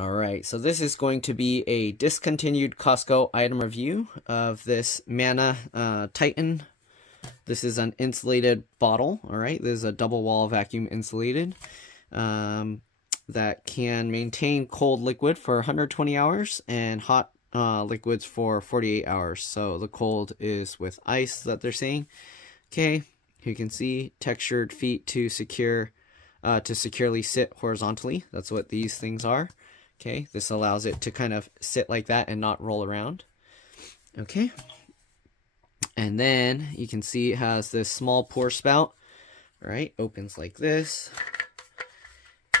Alright, so this is going to be a discontinued Costco item review of this Manna Titan. This is an insulated bottle, alright? This is a double wall vacuum insulated that can maintain cold liquid for 120 hours and hot liquids for 48 hours. So the cold is with ice that they're saying. Okay, you can see textured feet to securely sit horizontally. That's what these things are. Okay, this allows it to kind of sit like that and not roll around. Okay, and then you can see it has this small pour spout. All right, opens like this.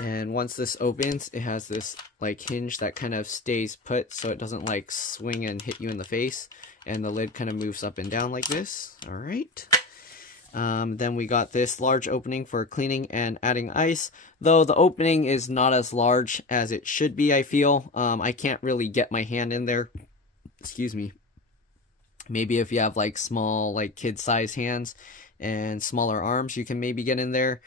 And once this opens, it has this like hinge that kind of stays put so it doesn't like swing and hit you in the face. And the lid kind of moves up and down like this. All right. Then we got this large opening for cleaning and adding ice, though the opening is not as large as it should be, I feel. I can't really get my hand in there. Excuse me. Maybe if you have like small, like kid-sized hands and smaller arms, you can maybe get in there.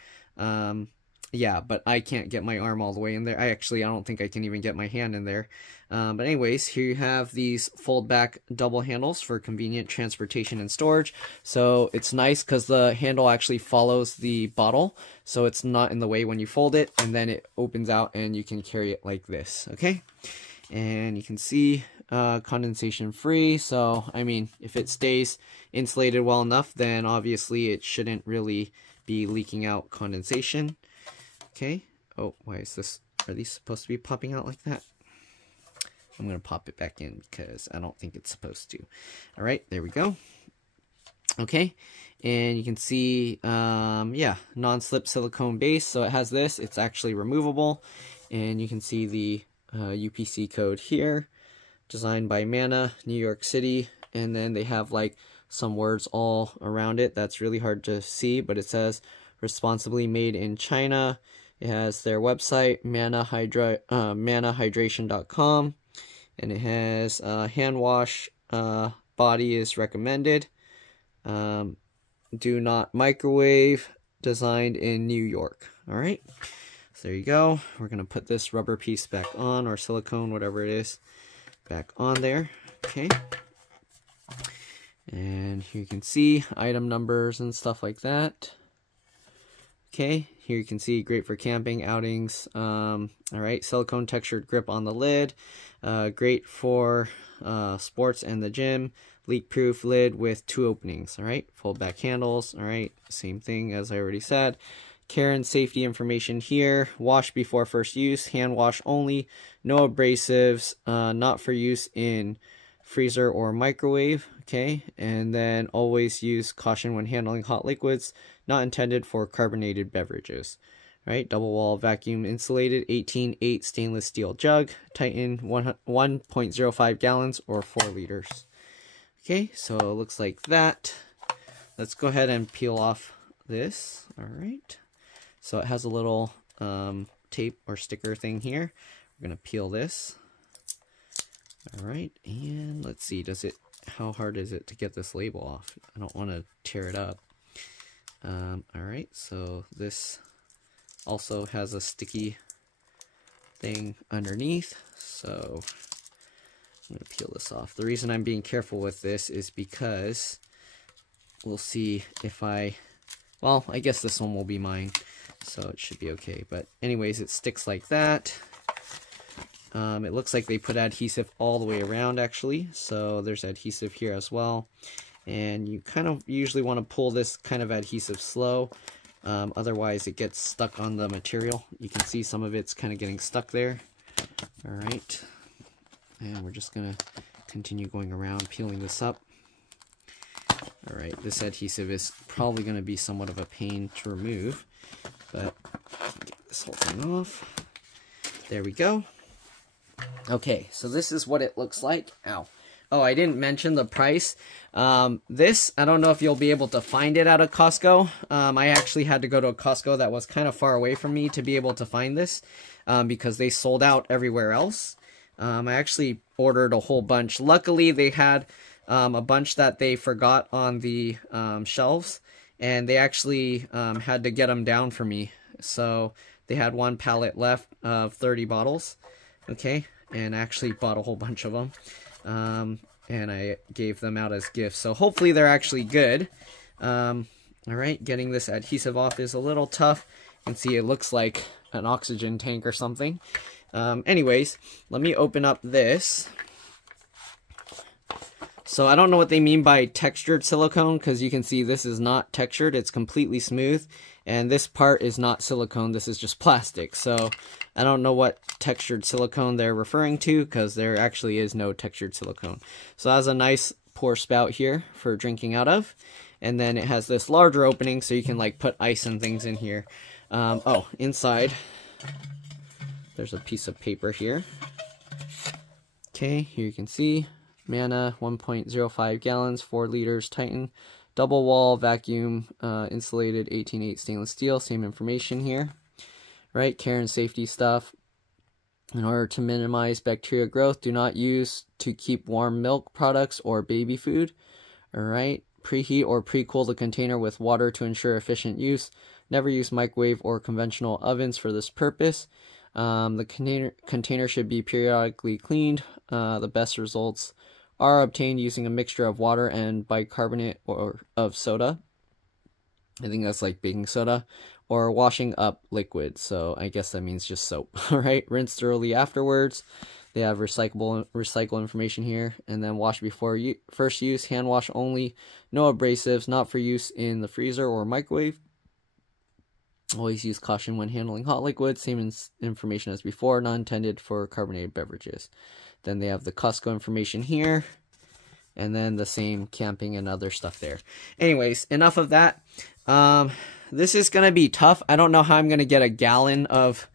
Yeah, but I can't get my arm all the way in there. I don't think I can even get my hand in there. But anyways, here you have these fold back double handles for convenient transportation and storage. So it's nice because the handle actually follows the bottle, so it's not in the way when you fold it, and then it opens out and you can carry it like this, okay? And you can see condensation free. So, I mean, if it stays insulated well enough, then obviously it shouldn't really be leaking out condensation. Okay. Oh, why is this? Are these supposed to be popping out like that? I'm going to pop it back in because I don't think it's supposed to. All right, there we go. Okay, and you can see, yeah, non-slip silicone base. So it has this. It's actually removable. And you can see the UPC code here. Designed by Manna, New York City. And then they have like some words all around it. That's really hard to see, but it says responsibly made in China. It has their website, mannahydration.com, and it has hand wash body is recommended. Do not microwave, designed in New York. All right, so there you go. We're going to put this rubber piece back on, or silicone, whatever it is, back on there. Okay. And here you can see item numbers and stuff like that. Okay, here you can see great for camping, outings. All right, silicone textured grip on the lid. Great for sports and the gym. Leak-proof lid with 2 openings. All right, fold back handles. All right, same thing as I already said. Care and safety information here. Wash before first use. Hand wash only. No abrasives. Not for use in freezer or microwave. Okay, and then always use caution when handling hot liquids. Not intended for carbonated beverages. Right, double wall vacuum insulated 18/8 stainless steel jug. Titan 1.05 gallons or 4 liters. Okay, so it looks like that. Let's go ahead and peel off this. All right, so it has a little tape or sticker thing here. We're gonna peel this. All right, and let's see, how hard is it to get this label off? I don't want to tear it up. All right, so this also has a sticky thing underneath, so I'm going to peel this off. The reason I'm being careful with this is because we'll see if well, I guess this one will be mine, so it should be okay. But anyways, it sticks like that. It looks like they put adhesive all the way around, actually, so there's adhesive here as well. And you kind of usually want to pull this kind of adhesive slow, otherwise it gets stuck on the material. You can see some of it's kind of getting stuck there. All right, and we're just going to continue going around peeling this up. All right, this adhesive is probably going to be somewhat of a pain to remove, but get this whole thing off. There we go. Okay, so this is what it looks like. Ow. Oh, I didn't mention the price. This, I don't know if you'll be able to find it at a Costco. I actually had to go to a Costco that was kind of far away from me to be able to find this because they sold out everywhere else. I actually ordered a whole bunch. Luckily, they had a bunch that they forgot on the shelves, and they actually had to get them down for me. So they had one pallet left of 30 bottles. okay, and I actually bought a whole bunch of them, and I gave them out as gifts, so hopefully they're actually good. Alright, getting this adhesive off is a little tough. You can see it looks like an oxygen tank or something. Anyways, let me open up this. So I don't know what they mean by textured silicone, because you can see this is not textured, it's completely smooth, and this part is not silicone, this is just plastic. So I don't know what textured silicone they're referring to, because there actually is no textured silicone. So it has a nice pour spout here for drinking out of, and then it has this larger opening so you can like put ice and things in here. Oh, inside there's a piece of paper here. Okay, here you can see Manna, 1.05 gallons, 4 liters, Titan, double wall, vacuum, insulated, 18.8 stainless steel, same information here, right? Care and safety stuff. In order to minimize bacteria growth, do not use to keep warm milk products or baby food, all right? Preheat or pre-cool the container with water to ensure efficient use. Never use microwave or conventional ovens for this purpose. The container should be periodically cleaned. The best results are obtained using a mixture of water and bicarbonate or of soda. I think that's like baking soda, or washing up liquid. So I guess that means just soap. All right, rinse thoroughly afterwards. They have recycle information here, and then wash before first use. Hand wash only. No abrasives. Not for use in the freezer or microwave. Always use caution when handling hot liquids. Same information as before. Not intended for carbonated beverages. Then they have the Costco information here, and then the same camping and other stuff there. Anyways, enough of that. This is going to be tough. I don't know how I'm going to get a gallon of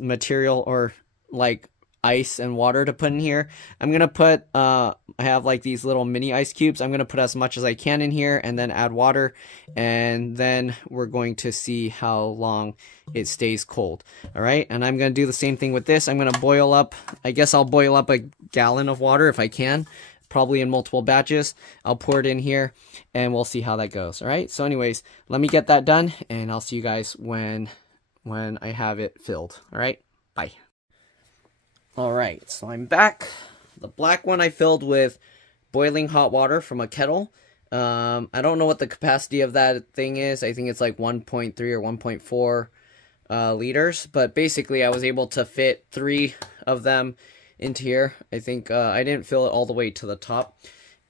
material or like ice and water to put in here. I'm going to put, I have like these little mini ice cubes. I'm going to put as much as I can in here and then add water. And then we're going to see how long it stays cold. All right. And I'm going to do the same thing with this. I'm going to boil up, I guess I'll boil up a gallon of water if I can, probably in multiple batches. I'll pour it in here and we'll see how that goes. All right. So anyways, let me get that done and I'll see you guys when I have it filled. All right. Bye. Alright, so I'm back. The black one I filled with boiling hot water from a kettle. I don't know what the capacity of that thing is. I think it's like 1.3 or 1.4 liters. But basically, I was able to fit 3 of them into here. I think I didn't fill it all the way to the top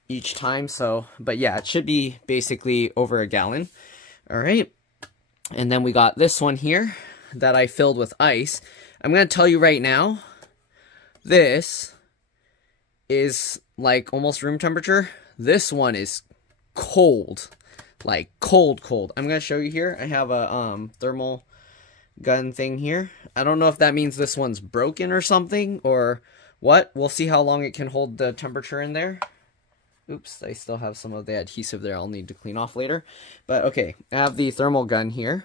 each time. But yeah, it should be basically over a gallon. Alright, and then we got this one here that I filled with ice. I'm going to tell you right now, this is like almost room temperature. This one is cold, like cold. I'm going to show you here. I have a thermal gun thing here. I don't know if that means this one's broken or something or what. We'll see how long it can hold the temperature in there. Oops, I still have some of the adhesive there I'll need to clean off later. But okay, I have the thermal gun here.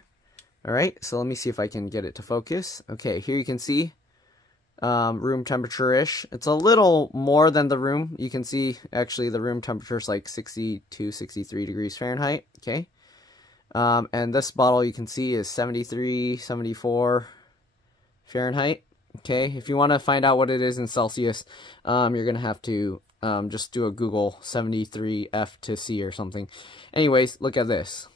All right, so let me see if I can get it to focus. Okay, here you can see room temperature-ish. It's a little more than the room. You can see actually the room temperature is like 62, 63 degrees Fahrenheit. Okay. And this bottle you can see is 73, 74 Fahrenheit. Okay. If you want to find out what it is in Celsius, you're going to have to just do a Google 73F to C or something. Anyways, look at this.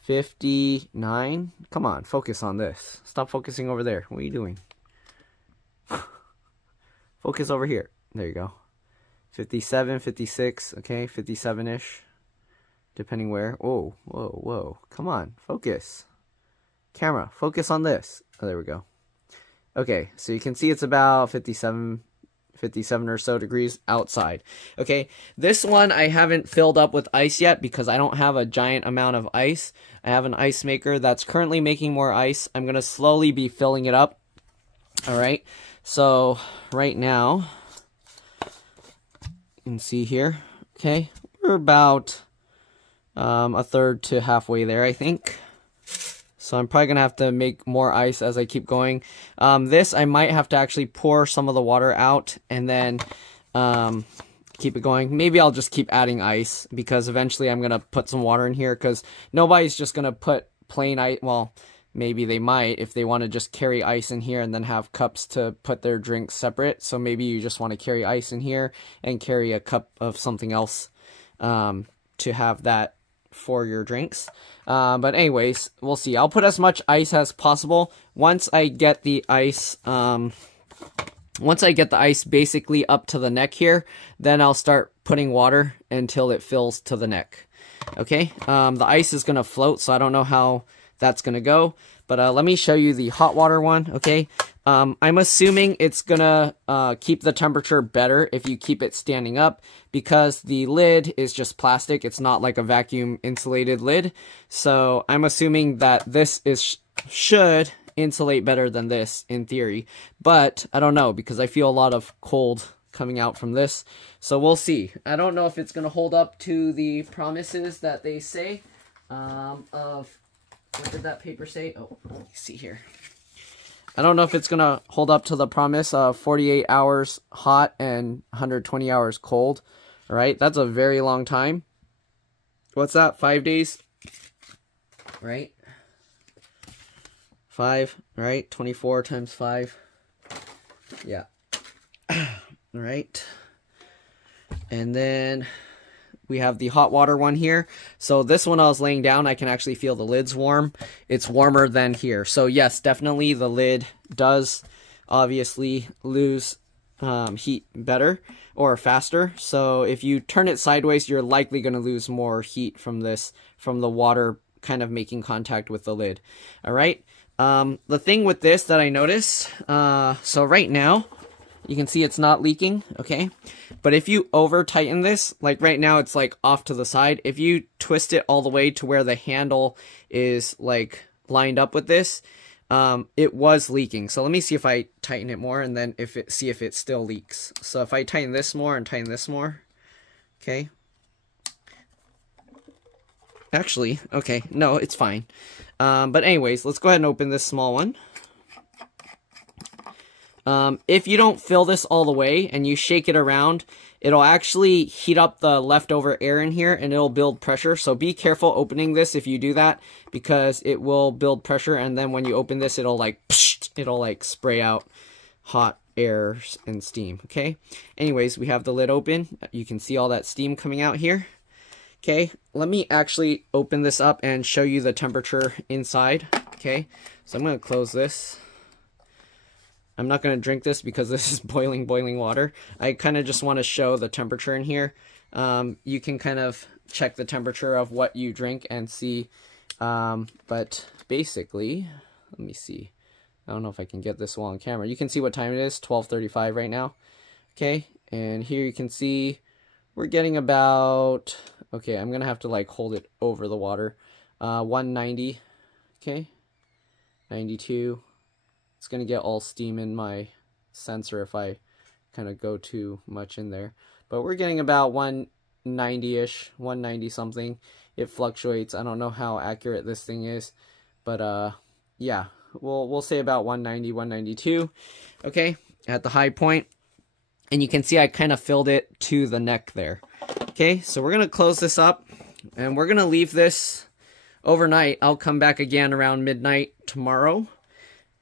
59. Come on, focus on this. Stop focusing over there. What are you doing? Focus over here. There you go. 57, 56, okay, 57-ish, depending where. Oh, whoa. Come on, focus. Camera, focus on this. Oh, there we go. Okay, so you can see it's about 57 or so degrees outside. Okay, this one I haven't filled up with ice yet because I don't have a giant amount of ice. I have an ice maker that's currently making more ice. I'm going to slowly be filling it up. All right. So right now, you can see here, okay, we're about a third to halfway there, I think. So I'm probably going to have to make more ice as I keep going. This, I might have to actually pour some of the water out and then keep it going. Maybe I'll just keep adding ice because eventually I'm going to put some water in here because nobody's just going to put plain ice. Well, maybe they might, if they want to just carry ice in here and then have cups to put their drinks separate. So maybe you just want to carry ice in here and carry a cup of something else to have that for your drinks. But anyways, we'll see. I'll put as much ice as possible. Once I get the ice basically up to the neck here, then I'll start putting water until it fills to the neck. Okay, the ice is going to float, so I don't know how that's going to go. But let me show you the hot water one, okay? I'm assuming it's going to keep the temperature better if you keep it standing up, because the lid is just plastic. It's not like a vacuum insulated lid. So I'm assuming that this should insulate better than this in theory. But I don't know, because I feel a lot of cold coming out from this. So we'll see. I don't know if it's going to hold up to the promises that they say of... What did that paper say? Oh, let me see here. I don't know if it's going to hold up to the promise of 48 hours hot and 120 hours cold. All right, that's a very long time. What's that? 5 days? Right? 5, right? 24 times 5. Yeah. All right. And then we have the hot water one here. So this one I was laying down, I can actually feel the lid's warm. It's warmer than here. So yes, definitely the lid does obviously lose heat better or faster. So if you turn it sideways, you're likely going to lose more heat from this, from the water kind of making contact with the lid. All right. The thing with this that I noticed, so right now, you can see it's not leaking, okay? But if you over tighten this, like right now it's like off to the side. If you twist it all the way to where the handle is like lined up with this, it was leaking. So let me see if I tighten it more and then see if it still leaks. So if I tighten this more and tighten this more, okay. Actually, okay, no, it's fine. But anyways, let's go ahead and open this small one. If you don't fill this all the way and you shake it around, it'll actually heat up the leftover air in here and it'll build pressure. So be careful opening this if you do that, because it will build pressure, and then when you open this, it'll like spray out hot air and steam, okay? Anyways, we have the lid open. You can see all that steam coming out here. Okay, let me actually open this up and show you the temperature inside, okay? So I'm going to close this. I'm not going to drink this because this is boiling water. I kind of just want to show the temperature in here. You can kind of check the temperature of what you drink and see. But basically, let me see. I don't know if I can get this well on camera. You can see what time it is, 12:35 right now. Okay, and here you can see we're getting about, okay, I'm going to have to like hold it over the water. 190, okay, 92. It's going to get all steam in my sensor if I kind of go too much in there. But we're getting about 190-ish, 190 something. It fluctuates. I don't know how accurate this thing is. But yeah, we'll say about 190, 192. Okay, at the high point. And you can see I kind of filled it to the neck there. Okay, so we're going to close this up. And we're going to leave this overnight. I'll come back again around midnight tomorrow.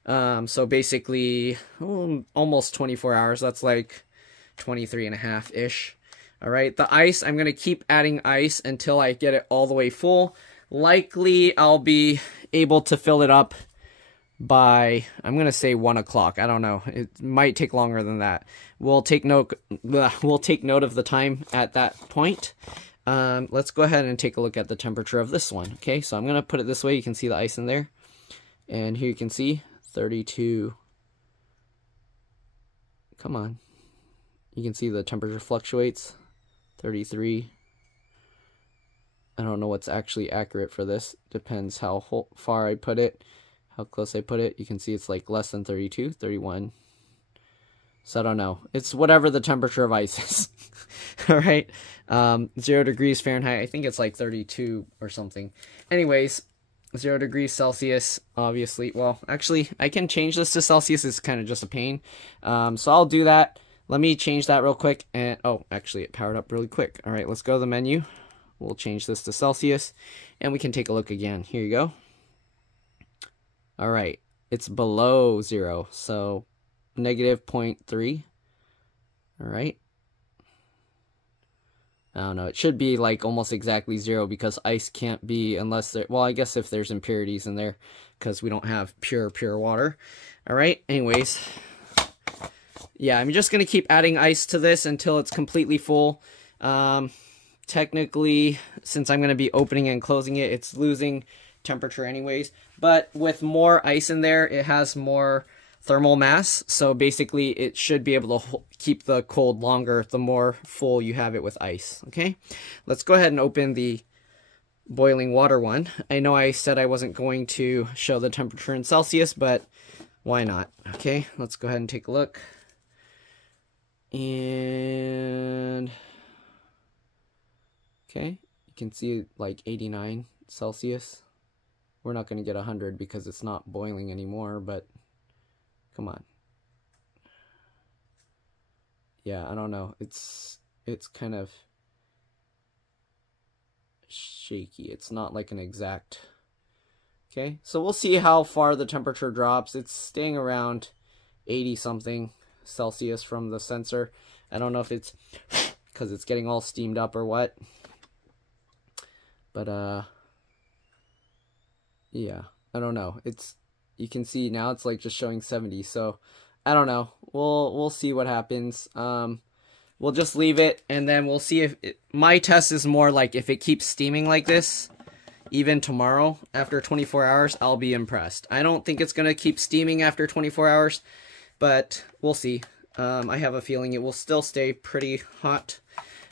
So basically, almost 24 hours. That's like 23 and a half-ish. All right, the ice, I'm going to keep adding ice until I get it all the way full. Likely, I'll be able to fill it up by, I'm going to say 1 o'clock. I don't know. It might take longer than that. We'll take note of the time at that point. Let's go ahead and take a look at the temperature of this one. Okay, so I'm going to put it this way. You can see the ice in there. And here you can see 32. Come on. You can see the temperature fluctuates. 33. I don't know what's actually accurate for this. Depends how far I put it, how close I put it. You can see it's like less than 32, 31. So I don't know. It's whatever the temperature of ice is. All right. 0 degrees Fahrenheit. I think it's like 32 or something. Anyways, 0 degrees Celsius, obviously. Well, actually, I can change this to Celsius. It's kind of just a pain. So I'll do that. Let me change that real quick. And oh, actually, it powered up really quick. All right, let's go to the menu. We'll change this to Celsius. And we can take a look again. Here you go. All right, it's below 0, so negative 0.3. All right. I don't know, it should be like almost exactly 0 because ice can't be unless there, well, I guess if there's impurities in there because we don't have pure water. All right, anyways, yeah, I'm just going to keep adding ice to this until it's completely full. Technically, since I'm going to be opening and closing it, it's losing temperature anyways, but with more ice in there, it has more thermal mass, so basically it should be able to keep the cold longer the more full you have it with ice. Okay, let's go ahead and open the boiling water one. I know I said I wasn't going to show the temperature in Celsius, but why not? Okay, let's go ahead and take a look. And okay, you can see like 89 Celsius. We're not going to get 100 because it's not boiling anymore, but come on. Yeah, I don't know. It's kind of shaky. It's not like an exact. Okay, so we'll see how far the temperature drops. It's staying around 80 something Celsius from the sensor. I don't know if it's because it's getting all steamed up or what. But yeah, I don't know. You can see now it's like just showing 70. So I don't know. We'll see what happens. We'll just leave it, and then we'll see if my test is more like if it keeps steaming like this even tomorrow after 24 hours, I'll be impressed. I don't think it's gonna keep steaming after 24 hours, but we'll see. I have a feeling it will still stay pretty hot.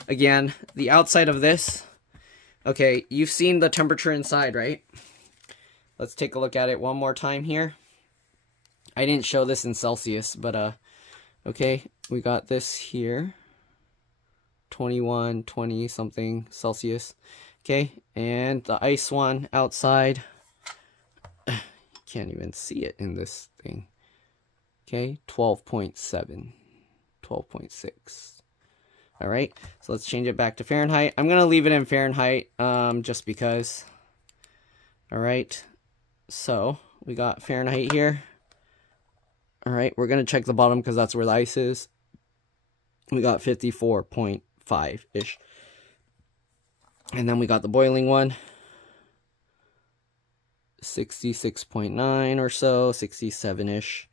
Again, the outside of this, okay, you've seen the temperature inside, right? Let's take a look at it one more time here. I didn't show this in Celsius, but okay, we got this here. 21, 20 something Celsius. Okay, and the ice one outside. You can't even see it in this thing. Okay, 12.7, 12.6. All right, so let's change it back to Fahrenheit. I'm gonna leave it in Fahrenheit just because. All right, so we got Fahrenheit here. All right, we're gonna check the bottom because that's where the ice is. We got 54.5-ish. And then we got the boiling one. 66.9 or so, 67-ish.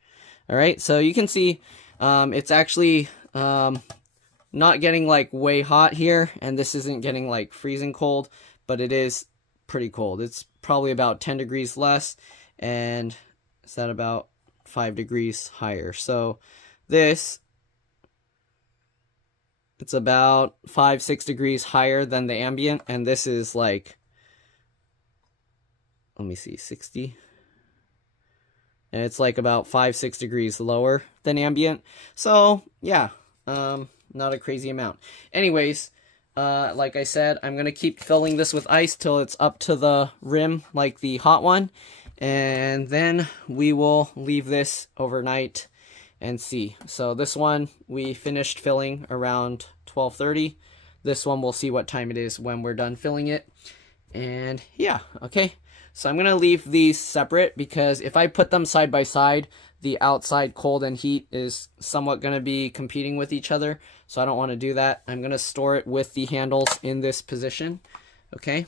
All right, so you can see it's actually not getting like way hot here, and this isn't getting like freezing cold, but it is pretty cold. It's probably about 10 degrees less, and is that about 5 degrees higher. So this, it's about 5-6 degrees higher than the ambient, and this is like, let me see, 60. And it's like about 5-6 degrees lower than ambient. So yeah, not a crazy amount. Anyways, like I said, I'm gonna keep filling this with ice till it's up to the rim like the hot one, and then we will leave this overnight and see. So this one we finished filling around 12:30. This one we'll see what time it is when we're done filling it. And yeah, okay. So I'm gonna leave these separate because if I put them side by side, the outside cold and heat is somewhat gonna be competing with each other. So I don't wanna do that. I'm gonna store it with the handles in this position. Okay.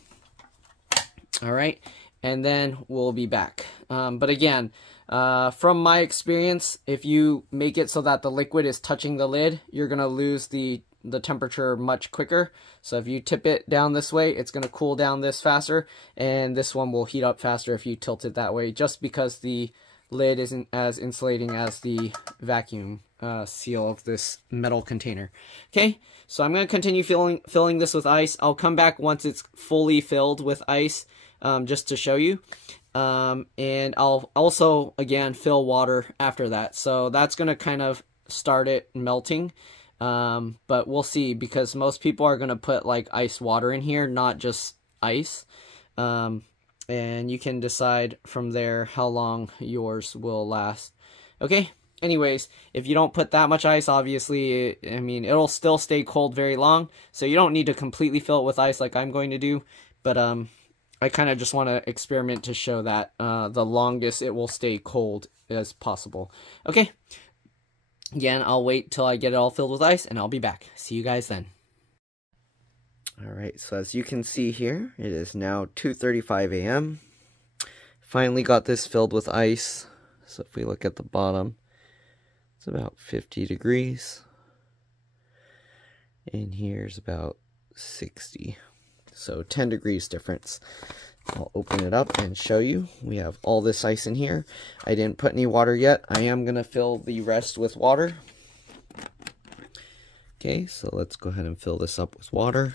All right. And then we'll be back. But again, from my experience, if you make it so that the liquid is touching the lid, you're going to lose the temperature much quicker. So if you tip it down this way, it's going to cool down this faster, and this one will heat up faster if you tilt it that way, just because the lid isn't as insulating as the vacuum seal of this metal container. Okay, so I'm going to continue filling this with ice. I'll come back once it's fully filled with ice, just to show you. And I'll also, again, fill water after that. So that's going to kind of start it melting. But we'll see, because most people are going to put like ice water in here, not just ice. And you can decide from there how long yours will last. Okay. Anyways, if you don't put that much ice, obviously, I mean, it'll still stay cold very long. So you don't need to completely fill it with ice like I'm going to do. But, I kind of just want to experiment to show that the longest it will stay cold as possible. Okay, again, I'll wait till I get it all filled with ice, and I'll be back. See you guys then. Alright, so as you can see here, it is now 2:35 a.m. Finally got this filled with ice. So if we look at the bottom, it's about 50 degrees. And here's about 60. So 10 degrees difference. I'll open it up and show you. We have all this ice in here. I didn't put any water yet. I am going to fill the rest with water. Okay, so let's go ahead and fill this up with water.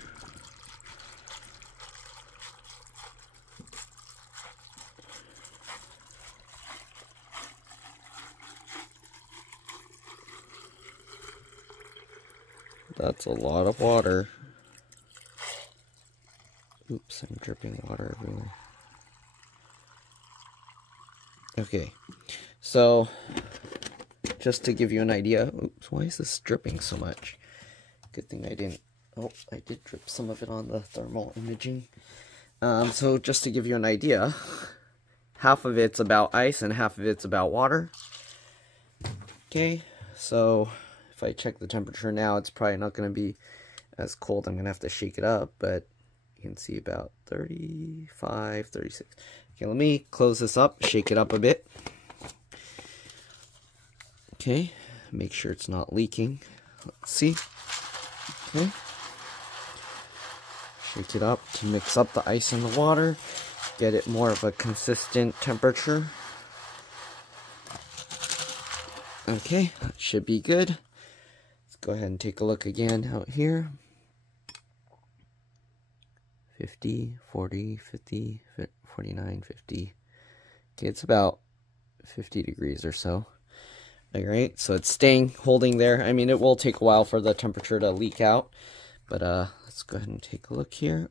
That's a lot of water. Oops, I'm dripping water everywhere. Okay, so just to give you an idea, oops, why is this dripping so much? Good thing I didn't, oh, I did drip some of it on the thermal imaging. So just to give you an idea, half of it's about ice and half of it's about water. Okay, so if I check the temperature now, it's probably not going to be as cold. I'm going to have to shake it up, but you can see about 35, 36. Okay, let me close this up, shake it up a bit. Okay, make sure it's not leaking. Let's see. Okay. Shake it up to mix up the ice and the water, get it more of a consistent temperature. Okay, that should be good. Let's go ahead and take a look again out here. 50, 40, 50, 49, 50. Okay, it's about 50 degrees or so. Alright, so it's staying, holding there. I mean, it will take a while for the temperature to leak out. But let's go ahead and take a look here.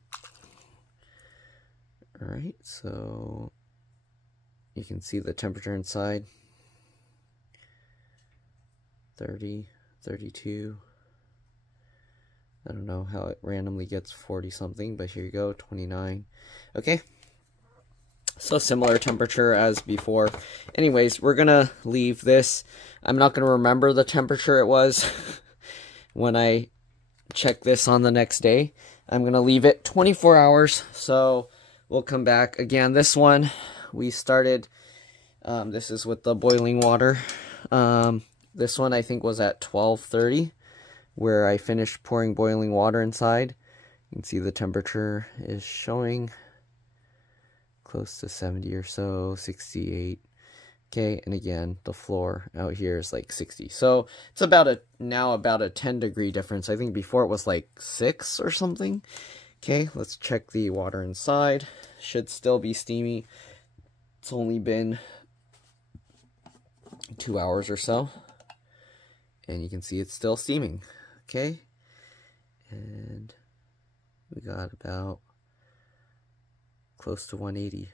Alright, so you can see the temperature inside. 30, 32. I don't know how it randomly gets 40 something, but here you go, 29. Okay, so similar temperature as before. Anyways, we're gonna leave this. I'm not gonna remember the temperature it was when I check this on the next day. I'm gonna leave it 24 hours, so we'll come back. Again, this one we started, this is with the boiling water. This one I think was at 12:30. where I finished pouring boiling water inside. You can see the temperature is showing close to 70 or so, 68. Okay, and again, the floor out here is like 60. So it's now about a 10 degree difference. I think before it was like 6 or something. Okay, let's check the water inside. Should still be steamy. It's only been 2 hours or so. And you can see it's still steaming. Okay, and we got about close to 180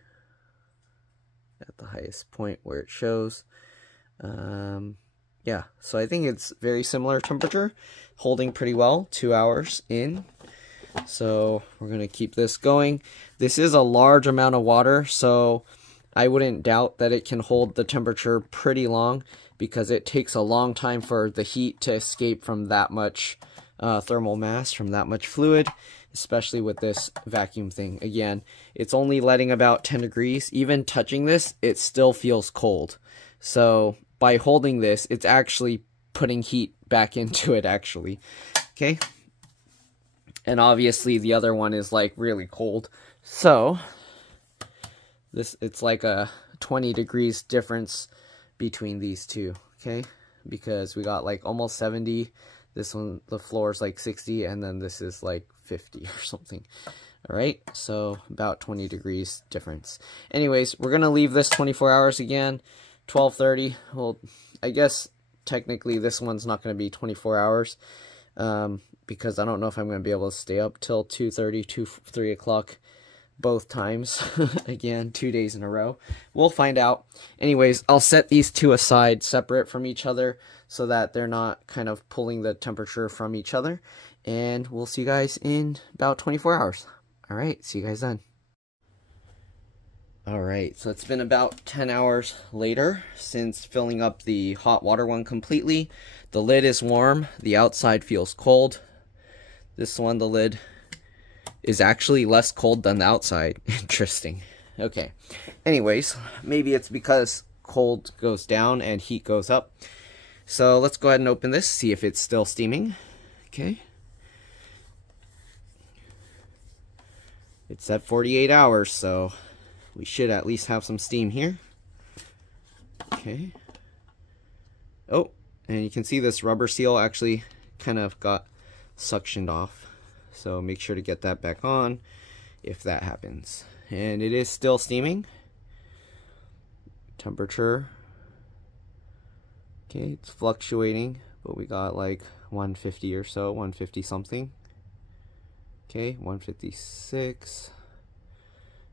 at the highest point where it shows. Yeah, so I think it's very similar temperature, holding pretty well, 2 hours in. So we're going to keep this going. This is a large amount of water, so I wouldn't doubt that it can hold the temperature pretty long, because it takes a long time for the heat to escape from that much thermal mass, from that much fluid, especially with this vacuum thing. Again, it's only letting about 10 degrees. Even touching this, it still feels cold. So by holding this, it's actually putting heat back into it, actually. Okay? And obviously the other one is like really cold. So it's like a 20 degrees difference between these two, okay? Because we got like almost 70. This one, the floor is like 60, and then this is like 50 or something. All right, so about 20 degrees difference. Anyways, we're gonna leave this 24 hours again, 12:30. Well, I guess technically this one's not gonna be 24 hours, because I don't know if I'm gonna be able to stay up till 2:30, 3 o'clock. Both times. Again, 2 days in a row. We'll find out. Anyways, I'll set these two aside separate from each other so that they're not kind of pulling the temperature from each other. And we'll see you guys in about 24 hours. Alright, see you guys then. All right, so it's been about 10 hours later since filling up the hot water one completely. The lid is warm, the outside feels cold. This one, the lid is actually less cold than the outside. Interesting. Okay, anyways, maybe it's because cold goes down and heat goes up. So let's go ahead and open this, see if it's still steaming. Okay. It's at 48 hours, so we should at least have some steam here. Okay. Oh, and you can see this rubber seal actually kind of got suctioned off. So make sure to get that back on if that happens. And it is still steaming. Temperature. Okay, it's fluctuating, but we got like 150 or so, 150 something. Okay, 156.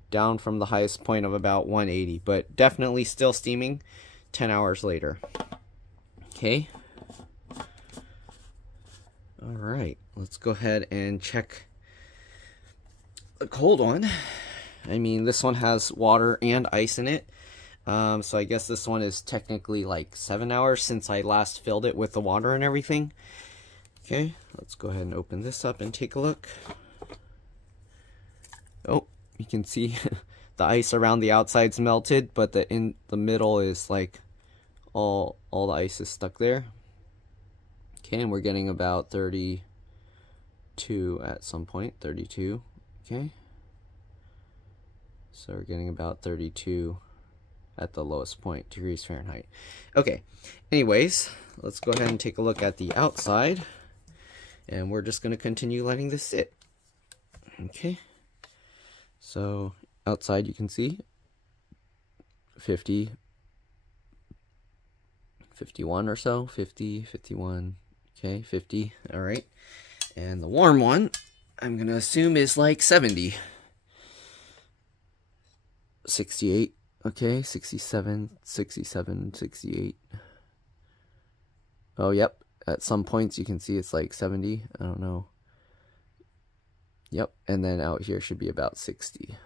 Down from the highest point of about 180, but definitely still steaming 10 hours later. Okay. All right, let's go ahead and check the cold one. I mean, this one has water and ice in it. So I guess this one is technically like 7 hours since I last filled it with the water and everything. Okay, let's go ahead and open this up and take a look. Oh, you can see the ice around the outside's melted, but in the middle is like all the ice is stuck there. Okay, and we're getting about 32 at some point, 32. Okay, so we're getting about 32 at the lowest point, degrees Fahrenheit. Okay, anyways, let's go ahead and take a look at the outside, and we're just going to continue letting this sit. Okay, so outside you can see 50, 51 or so, 50, 51, okay, 50, all right. And the warm one, I'm going to assume is like 70. 68, okay, 67, 67, 68. Oh, yep, at some points you can see it's like 70, I don't know. Yep, and then out here should be about 60.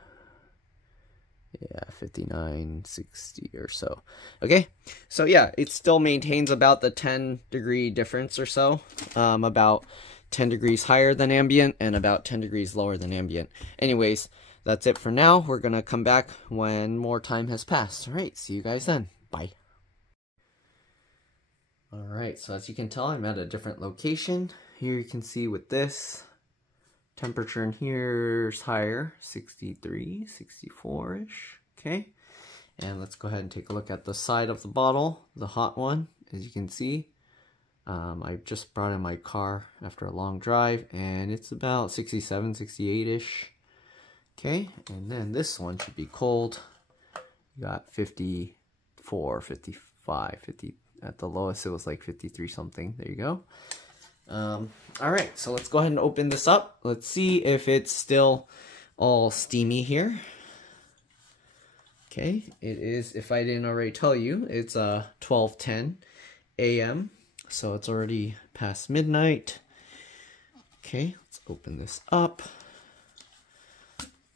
Yeah, 59, 60 or so. Okay, so yeah, it still maintains about the 10-degree difference or so. About 10 degrees higher than ambient and about 10 degrees lower than ambient. Anyways, that's it for now. We're going to come back when more time has passed. All right, see you guys then. Bye. All right, so as you can tell, I'm at a different location. Here you can see with this, temperature in here is higher, 63, 64-ish, okay? And let's go ahead and take a look at the side of the bottle, the hot one, as you can see. I just brought in my car after a long drive, and it's about 67, 68-ish, okay? And then this one should be cold. You got 54, 55, 50, at the lowest it was like 53 something, there you go. All right, so let's go ahead and open this up. Let's see if it's still all steamy here. Okay, it is, if I didn't already tell you, it's 12:10 a.m. So it's already past midnight. Okay, let's open this up.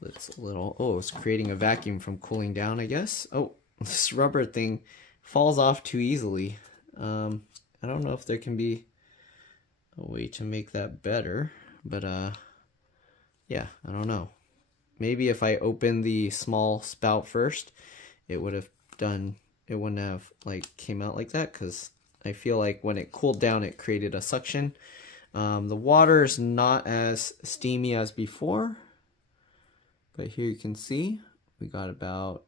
It's a little, oh, it's creating a vacuum from cooling down, I guess. Oh, this rubber thing falls off too easily. I don't know if there can be a way to make that better, but yeah, I don't know. Maybe if I open the small spout first, it would have done, it wouldn't have like came out like that, because I feel like when it cooled down it created a suction. The water is not as steamy as before, but here you can see we got about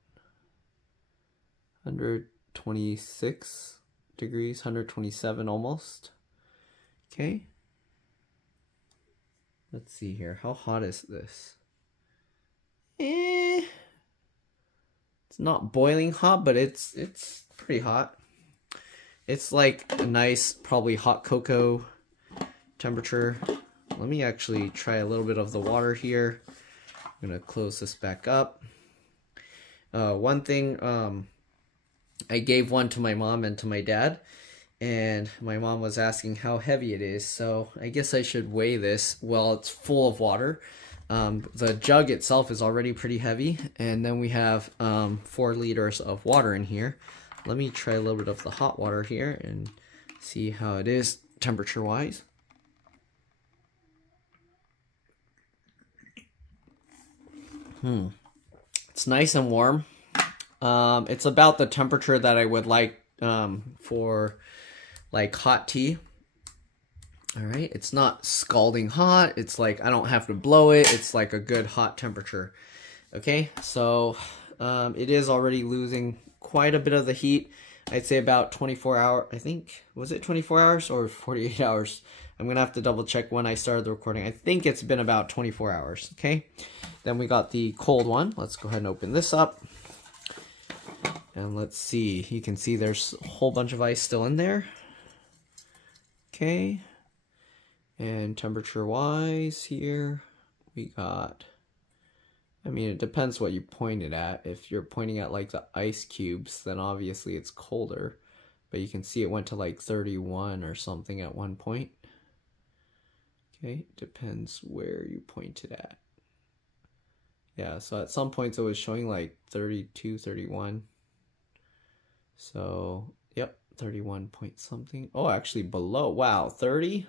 126 degrees, 127 almost. Okay, let's see here. How hot is this? It's not boiling hot, but it's pretty hot. It's like a nice, probably hot cocoa temperature. Let me actually try a little bit of the water here. I'm gonna close this back up. One thing, I gave one to my mom and to my dad, and my mom was asking how heavy it is, so I guess I should weigh this. Well, it's full of water. The jug itself is already pretty heavy, and then we have 4 liters of water in here. Let me try a little bit of the hot water here and see how it is temperature wise. It's nice and warm. It's about the temperature that I would like for like hot tea. All right, it's not scalding hot. It's like I don't have to blow it. It's like a good hot temperature. Okay, so it is already losing quite a bit of the heat. I'd say about 24 hours. I think, was it 24 hours or 48 hours? I'm going to have to double check when I started the recording. I think it's been about 24 hours, okay? Then we got the cold one. Let's go ahead and open this up. And let's see. You can see there's a whole bunch of ice still in there. Okay. And temperature-wise here, we got, I mean, it depends what you point it at. If you're pointing at like the ice cubes, then obviously it's colder. But you can see it went to like 31 or something at one point. Okay, depends where you point it at. Yeah, so at some points it was showing like 32, 31. So, yep, 31 point something. Oh, actually below. Wow, 30?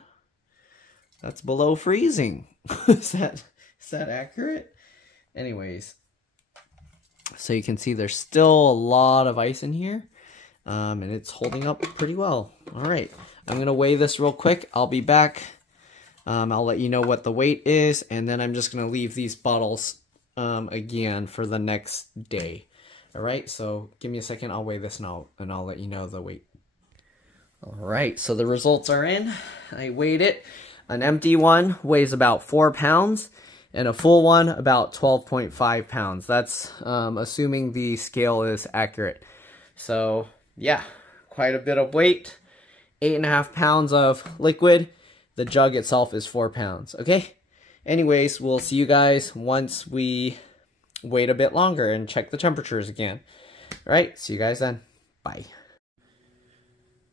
That's below freezing. Is that accurate? Anyways, so you can see there's still a lot of ice in here, and it's holding up pretty well. All right, I'm going to weigh this real quick. I'll be back. I'll let you know what the weight is, and then I'm just going to leave these bottles again for the next day. All right, so give me a second. I'll weigh this now, and I'll let you know the weight. All right, so the results are in. I weighed it. An empty one weighs about 4 pounds, and a full one about 12.5 pounds. That's assuming the scale is accurate. So, yeah, quite a bit of weight. 8.5 pounds of liquid. The jug itself is 4 pounds, okay? Anyways, we'll see you guys once we wait a bit longer and check the temperatures again. All right, see you guys then. Bye.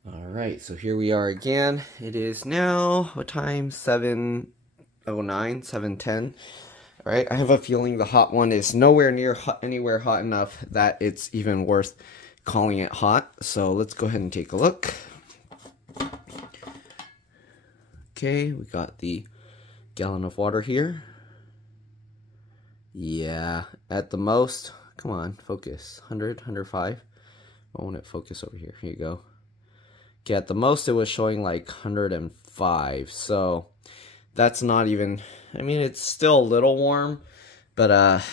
All right, so here we are again. It is now, what time? 7:09, 7:10. All right, I have a feeling the hot one is nowhere near anywhere hot enough that it's even worth calling it hot. So let's go ahead and take a look. Okay, we got the gallon of water here. Yeah, at the most, come on, focus, 100, 105. Why won't it focus over here? Here you go. Okay, at the most it was showing like 105, so that's not even, I mean, it's still a little warm, but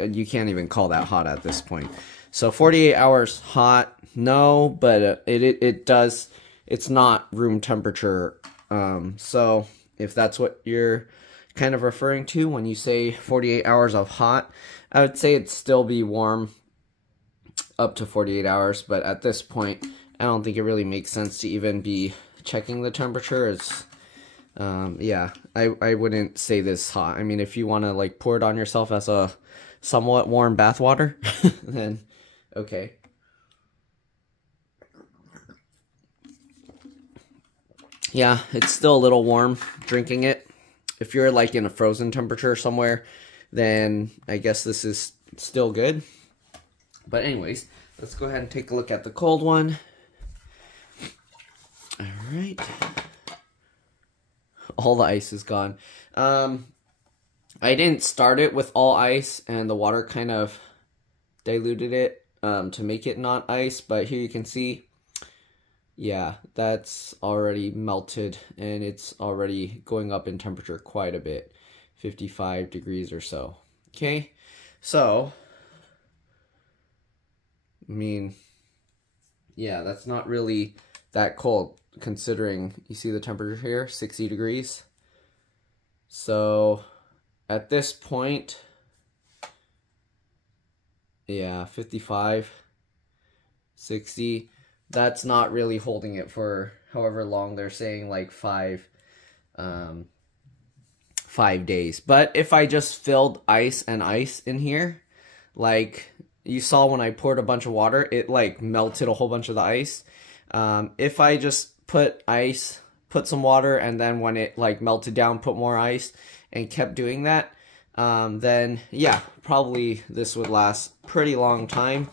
you can't even call that hot at this point. So 48 hours hot, no, but it does, it's not room temperature. So if that's what you're kind of referring to when you say 48 hours of hot, I would say it'd still be warm up to 48 hours, but at this point, I don't think it really makes sense to even be checking the temperature. It's, yeah, I wouldn't say this hot. I mean, if you want to like pour it on yourself as a somewhat warm bath water, then okay. Yeah, it's still a little warm drinking it. If you're like in a frozen temperature somewhere, then I guess this is still good. But anyways, let's go ahead and take a look at the cold one. All right. All the ice is gone. I didn't start it with all ice, and the water kind of diluted it to make it not ice. But here you can see, yeah, that's already melted, and it's already going up in temperature quite a bit, 55 degrees or so. Okay, so, I mean, yeah, that's not really that cold, considering you see the temperature here, 60 degrees. So at this point, yeah, 55, 60, that's not really holding it for however long they're saying, like 5 days. But if I just filled ice and ice in here, like you saw when I poured a bunch of water, it like melted a whole bunch of the ice. If I just put ice put some water, and then when it like melted down, put more ice, and kept doing that, then yeah, probably this would last pretty long time.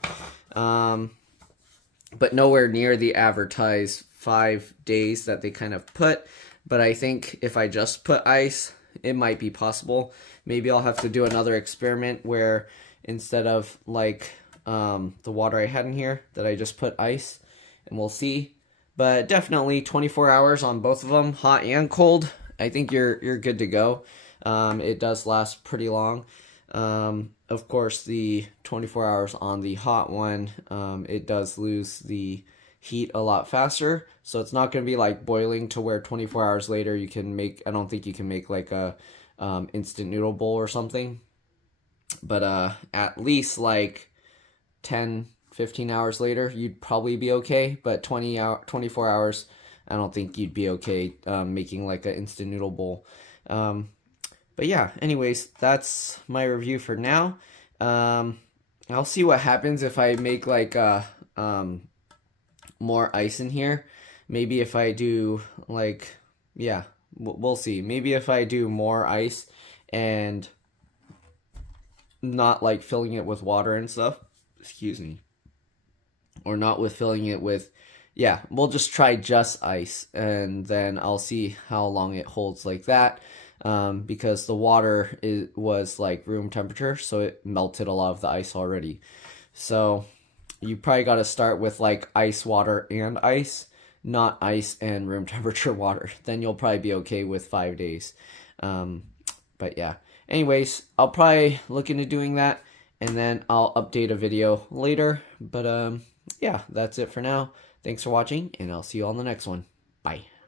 But nowhere near the advertised 5 days that they kind of put. But I think if I just put ice, it might be possible. Maybe I'll have to do another experiment where instead of like the water I had in here, that I just put ice, and we'll see. But definitely 24 hours on both of them, hot and cold. I think you're good to go. It does last pretty long. Of course, the 24 hours on the hot one, it does lose the heat a lot faster. So it's not going to be like boiling to where 24 hours later you can make, I don't think you can make like a instant noodle bowl or something. But at least like 10-15 hours later, you'd probably be okay. But 24 hours, I don't think you'd be okay making like an instant noodle bowl. But yeah, anyways, that's my review for now. I'll see what happens if I make like more ice in here. Maybe if I do like, yeah, we'll see. Maybe if I do more ice and not like filling it with water and stuff, excuse me, or not with filling it with, yeah, we'll just try just ice, and then I'll see how long it holds like that. Because the water was like room temperature, so it melted a lot of the ice already. So you probably got to start with like ice water and ice, not ice and room temperature water. Then you'll probably be okay with 5 days. But yeah, anyways, I'll probably look into doing that, and then I'll update a video later. But yeah, that's it for now. Thanks for watching, and I'll see you on the next one. Bye.